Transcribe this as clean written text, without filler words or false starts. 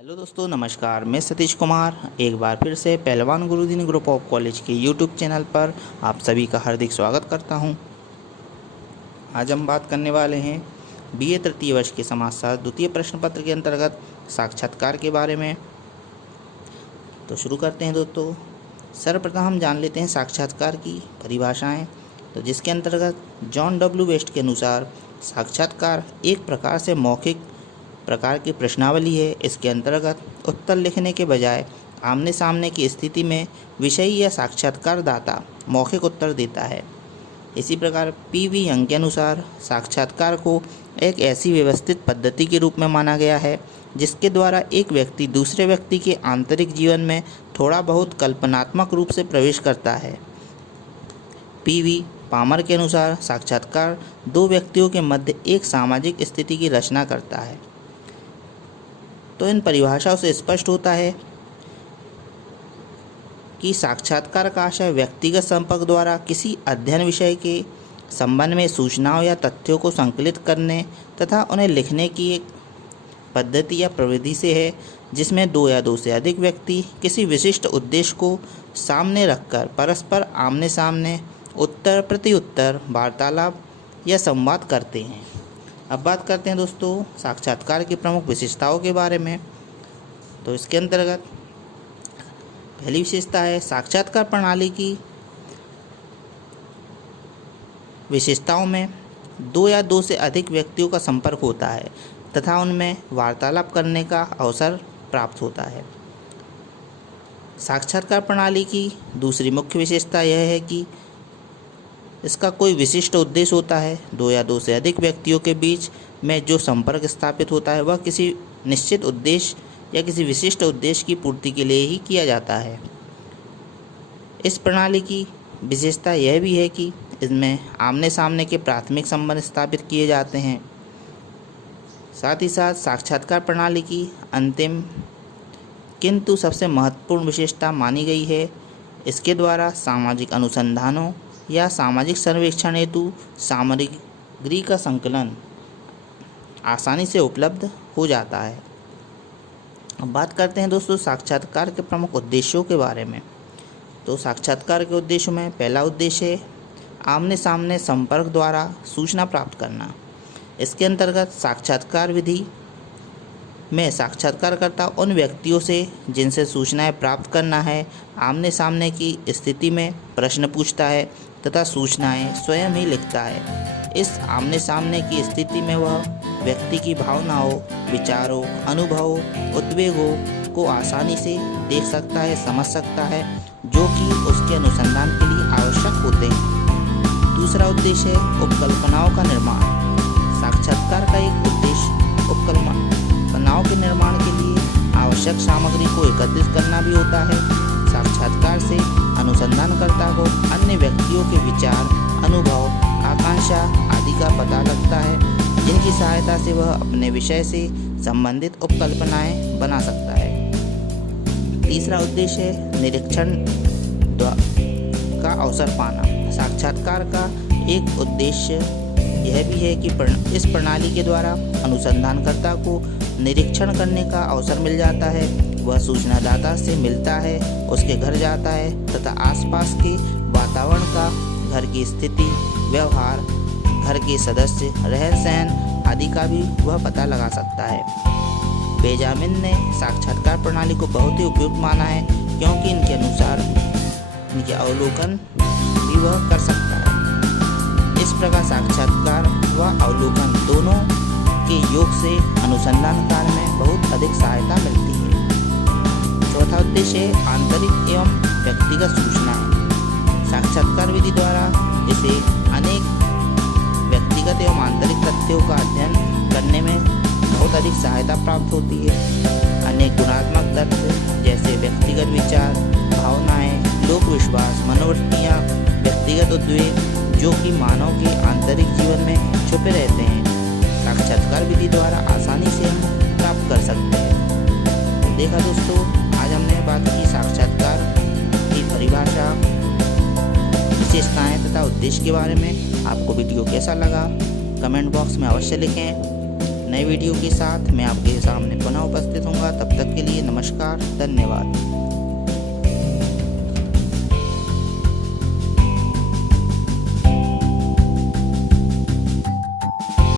Hello दोस्तों, नमस्कार। मैं सतीश कुमार एक बार फिर से पहलवान गुरुदिन ग्रुप ऑफ कॉलेज के यूट्यूब चैनल पर आप सभी का हार्दिक स्वागत करता हूं। आज हम बात करने वाले हैं बीए तृतीय वर्ष के समाजशास्त्र द्वितीय प्रश्न पत्र के अंतर्गत साक्षात्कार के बारे में। तो शुरू करते हैं दोस्तों। सर्वप्रथम हम जान लेते हैं साक्षात्कार की परिभाषाएँ। तो जिसके अंतर्गत जॉन डब्ल्यू वेस्ट के अनुसार साक्षात्कार एक प्रकार से मौखिक प्रकार की प्रश्नावली है। इसके अंतर्गत उत्तर लिखने के बजाय आमने सामने की स्थिति में विषयी या साक्षात्कारदाता मौखिक उत्तर देता है। इसी प्रकार पी.वी. यंग के अनुसार साक्षात्कार को एक ऐसी व्यवस्थित पद्धति के रूप में माना गया है जिसके द्वारा एक व्यक्ति दूसरे व्यक्ति के आंतरिक जीवन में थोड़ा बहुत कल्पनात्मक रूप से प्रवेश करता है। पी.वी. पामर के अनुसार साक्षात्कार दो व्यक्तियों के मध्य एक सामाजिक स्थिति की रचना करता है। तो इन परिभाषाओं से स्पष्ट होता है कि साक्षात्कार का आशय व्यक्तिगत संपर्क द्वारा किसी अध्ययन विषय के संबंध में सूचनाओं या तथ्यों को संकलित करने तथा उन्हें लिखने की एक पद्धति या प्रविधि से है, जिसमें दो या दो से अधिक व्यक्ति किसी विशिष्ट उद्देश्य को सामने रखकर परस्पर आमने सामने उत्तर प्रत्युत्तर वार्तालाप या संवाद करते हैं। अब बात करते हैं दोस्तों साक्षात्कार की प्रमुख विशेषताओं के बारे में। तो इसके अंतर्गत पहली विशेषता है साक्षात्कार प्रणाली की विशेषताओं में दो या दो से अधिक व्यक्तियों का संपर्क होता है तथा उनमें वार्तालाप करने का अवसर प्राप्त होता है। साक्षात्कार प्रणाली की दूसरी मुख्य विशेषता यह है कि इसका कोई विशिष्ट उद्देश्य होता है। दो या दो से अधिक व्यक्तियों के बीच में जो संपर्क स्थापित होता है वह किसी निश्चित उद्देश्य या किसी विशिष्ट उद्देश्य की पूर्ति के लिए ही किया जाता है। इस प्रणाली की विशेषता यह भी है कि इसमें आमने सामने के प्राथमिक संबंध स्थापित किए जाते हैं। साथ ही साथ साक्षात्कार प्रणाली की अंतिम किंतु सबसे महत्वपूर्ण विशेषता मानी गई है, इसके द्वारा सामाजिक अनुसंधानों या सामाजिक सर्वेक्षण हेतु सामग्री का संकलन आसानी से उपलब्ध हो जाता है। अब बात करते हैं दोस्तों साक्षात्कार के प्रमुख उद्देश्यों के बारे में। तो साक्षात्कार के उद्देश्यों में पहला उद्देश्य है आमने सामने संपर्क द्वारा सूचना प्राप्त करना। इसके अंतर्गत साक्षात्कार विधि में साक्षात्कारकर्ता उन व्यक्तियों से जिनसे सूचनाएं प्राप्त करना है आमने सामने की स्थिति में प्रश्न पूछता है तथा सूचनाएं स्वयं ही लिखता है। इस आमने सामने की स्थिति में वह व्यक्ति की भावनाओं, विचारों, अनुभवों, उद्वेगों को आसानी से देख सकता है, समझ सकता है, जो कि उसके अनुसंधान के लिए आवश्यक होते हैं। दूसरा उद्देश्य है उपकल्पनाओं का निर्माण। साक्षात्कार का एक उद्देश्य उपकल्पनाओं के निर्माण के लिए आवश्यक सामग्री को एकत्रित करना भी होता है। साक्षात्कार से अनुसंधानकर्ता को अन्य व्यक्तियों के विचार, अनुभव, आकांक्षा आदि का पता लगता है, जिनकी सहायता से वह अपने विषय से संबंधित उपकल्पनाएं बना सकता है। तीसरा उद्देश्य है निरीक्षण का अवसर पाना। साक्षात्कार का एक उद्देश्य यह भी है कि इस प्रणाली के द्वारा अनुसंधानकर्ता को निरीक्षण करने का अवसर मिल जाता है। वह सूचनादाता से मिलता है, उसके घर जाता है तथा आसपास के वातावरण का, घर की स्थिति, व्यवहार, घर के सदस्य, रहन सहन आदि का भी वह पता लगा सकता है। बेंजामिन ने साक्षात्कार प्रणाली को बहुत ही उपयुक्त माना है, क्योंकि इनके अनुसार इनके अवलोकन भी वह कर सकता है। इस प्रकार साक्षात्कार व अवलोकन दोनों के योग से अनुसंधान कार्य में बहुत अधिक सहायता मिलती है। चौथा उद्देश्य है आंतरिक एवं व्यक्तिगत सूचनाएं। साक्षात्कार विधि द्वारा इसे अनेक व्यक्तिगत एवं आंतरिक तथ्यों का अध्ययन करने में बहुत अधिक सहायता प्राप्त होती है। अनेक गुणात्मक तथ्य जैसे व्यक्तिगत विचार, भावनाएं, लोक विश्वास, मनोवृत्तियाँ, व्यक्तिगत उद्वेग जो कि मानव के आंतरिक जीवन में छुपे रहते हैं, साक्षात्कार विधि द्वारा आसानी से हम प्राप्त कर सकते हैं। तो देखा दोस्तों, आज हमने बात की साक्षात्कार की परिभाषा, विशेषताएं तथा उद्देश्य के बारे में। आपको वीडियो कैसा लगा कमेंट बॉक्स में अवश्य लिखें। नए वीडियो के साथ मैं आपके सामने पुनः उपस्थित होऊंगा। तब तक के लिए नमस्कार, धन्यवाद।